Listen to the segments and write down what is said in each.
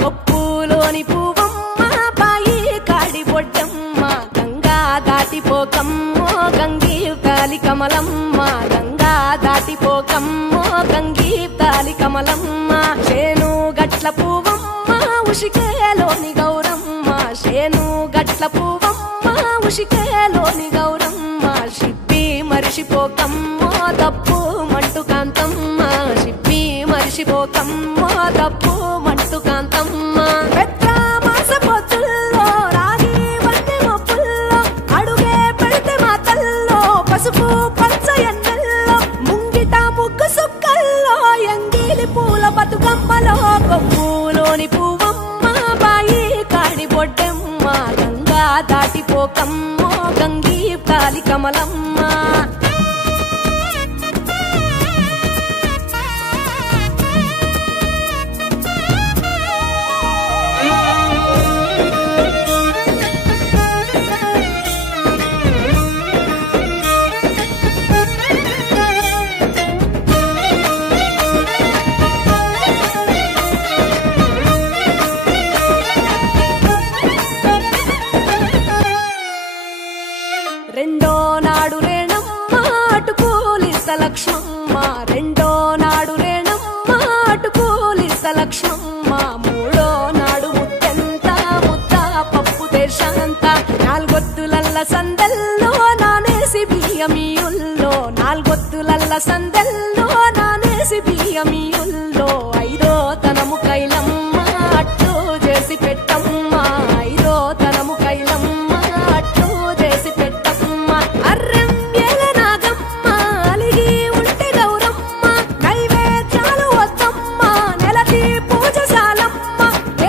కొప్పులోని పువ్వమ్మ బాయి కాడి బొడ్డమ్మ గంగా దాటిపోకమ్మో గంగీ తాలి కమలమ్మ గంగా దాటిపోకమ్మో గంగీ తాలి కమలమ్మ చేను గట్ల పువ్వమ్మ ఉషికేలోని గౌరమ్మ చేను గట్ల పువ్వమ్మ ఉషికేలోని గౌరమ్మ షిప్పి మరిషిపోకమ్మో తప్పు మంటు కాంతమ్మ షిప్పి మరిషిపోకమ్మో తప్పు మంటు కాంతమ్మ పెద్ద మాస పొత్తుల్లో రాగి వన్నె మొప్పుల్లో అడుగే పెడితే మాతల్లో పసుపు పచ్చ ఎన్నెల్లో ముంగిట ముగ్గు సుక్కల్లో ఎంగిలి పూల బతుకమ్మలో కొప్పులోని పువ్వమ్మ బాయి కాడి బొడ్డమ్మ గంగా దాటిపోకమ్మో గంగీ తాలి కమలమ్మ రెండో నాడు రేణమ్మ అటుకూలిస్త లక్ష్మమ్మ రెండో నాడు రేణమ్మ అటుకూలిస్త లక్ష్మమ్మ మూడో నాడు ముత్తెంత ముద్ద పప్పు దేశంత నాలుగొత్తులల్ల సందెల్లో నానేసి బియ్యమియుల్లో నాలుగొత్తులల్ల సందెల్లో నానేసి బియ్యమియుల్లో ఐదో తనము కైలమ్మ అట్టు చేసి పెట్టమ్మ ఐదో తనము కైలమ్మ అట్టు చేసి పెట్టమ్మ అర్రం ఏల నాగమ్మ అలిగి ఉంటే గౌరమ్మ నైవేద్యాలు వద్దమ్మ నెలకి పూజశాలమ్మ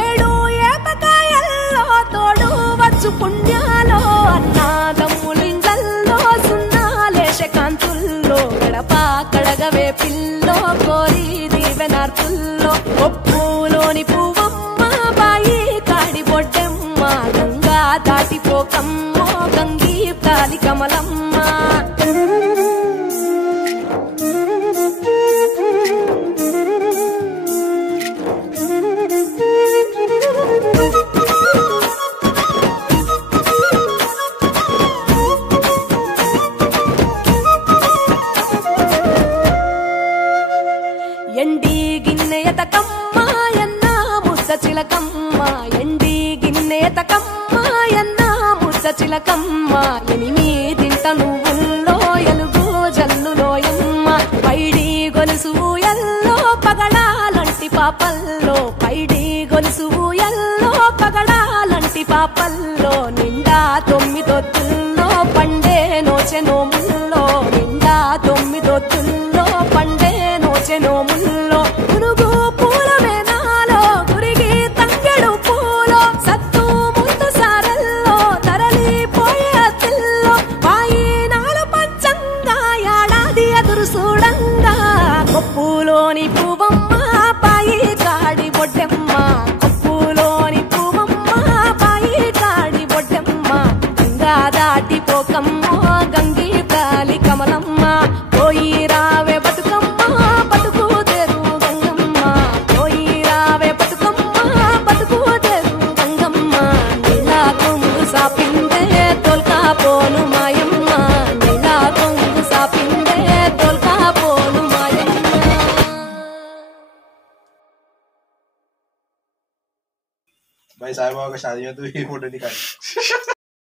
ఏడు ఏపకాయల్లో తోడు వచ్చు పుణ్యాలో అన్నాదమ్ములింగల్లో సున్నాలేశ కాంతుల్లో గడప కడగవే పిల్లో కోరి దీవెనార్తుల్లో కొప్పులోని పువ్వమ్మ బాయి కాడి బొడ్డమ్మ గంగా దాటిపోకమ్మో గంగీ తాలి కమలమ్మ ఎండి గిన్నెయతకమ్మ ఎన్న ముద్ద చిలకమ్మ ఎండి గిన్నెయతకమ్మ ఎన్న ముద్ద చిలకమ్మ ఎనిమిదింట నువ్వుల్లో ఎలుగు జల్లులోయమ్మ పైడి గొలుసు ఎల్లో పగడాలంటి పాపల్లో పైడి గొలుసు ఎల్లో పగడాలంటి పాపల్లో నిండా తొమ్మిదొత్తుల్లో పండే నోచె నోముల్లో నిండా తొమ్మిదొత్తుల్లో పండే నోచె నోముల్లో పునుగు పూల మేనాలో గురిగి తంగెడు పూలో సత్తు ముందు సారల్లో తరలిపోయే అత్తిల్లో వాయినాలు పంచంగా ఏడాది ఎదురు చూడంగా కొప్పులోని పువ్వమ్మ బాయి కాడి బొడ్డమ్మ కొప్పులోని పువ్వమ్మ బాయి కాడి బొడ్డమ్మ గంగా దాటిపోకమ్మో గంగీ తాలి కమలమ్మ పోయి రావే బతుకమ్మ బతుకు తెరు గంగమ్మ పోయి రావే బతుకమ్మ బతుకు తెరు గంగమ్మ నీలా కొంగు సాపిందే తొల్కా పోను మాయమ్మ నీలా కొంగు సాపిందే తొల్కా పోను మాయమ్మ भाई साहब का शादी में तो ये फोटो निकाल